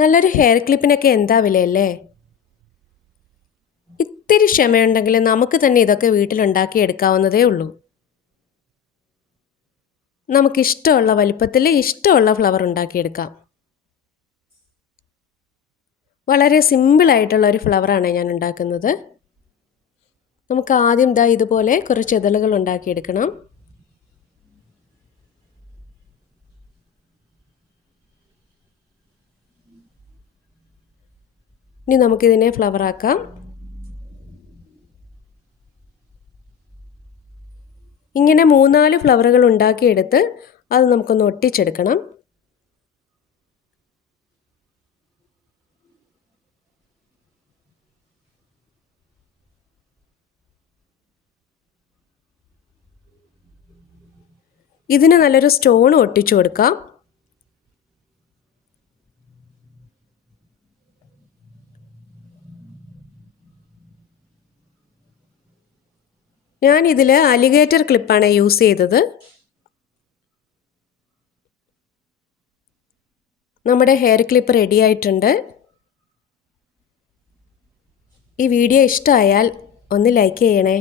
നല്ലൊരു ഹെയർ ക്ലിപ്പിനൊക്കെ എന്താ വിലയല്ലേ? ഇത്തിരി ക്ഷമയുണ്ടെങ്കിൽ നമുക്ക് തന്നെ ഇതൊക്കെ വീട്ടിലുണ്ടാക്കി എടുക്കാവുന്നതേ ഉള്ളൂ. നമുക്കിഷ്ടമുള്ള വലിപ്പത്തിൽ ഇഷ്ടമുള്ള ഫ്ലവർ ഉണ്ടാക്കിയെടുക്കാം. വളരെ സിമ്പിളായിട്ടുള്ള ഒരു ഫ്ലവറാണ് ഞാൻ ഉണ്ടാക്കുന്നത്. നമുക്ക് ആദ്യം ഇതുപോലെ കുറച്ച് ഇതളുകൾ ഉണ്ടാക്കിയെടുക്കണം. ഇനി നമുക്കിതിനെ ഫ്ലവറാക്കാം. ഇങ്ങനെ 3-4 ഫ്ലവറുകൾ ഉണ്ടാക്കിയെടുത്ത് അത് നമുക്കൊന്ന് ഒട്ടിച്ചെടുക്കണം. ഇതിന് നല്ലൊരു സ്റ്റോൺ ഒട്ടിച്ചു കൊടുക്കാം. ഞാനിതിൽ അലിഗേറ്റർ ക്ലിപ്പാണ് യൂസ് ചെയ്തത്. നമ്മുടെ ഹെയർ ക്ലിപ്പ് റെഡി ആയിട്ടുണ്ട്. ഈ വീഡിയോ ഇഷ്ടമായാൽ ഒന്ന് ലൈക്ക് ചെയ്യണേ.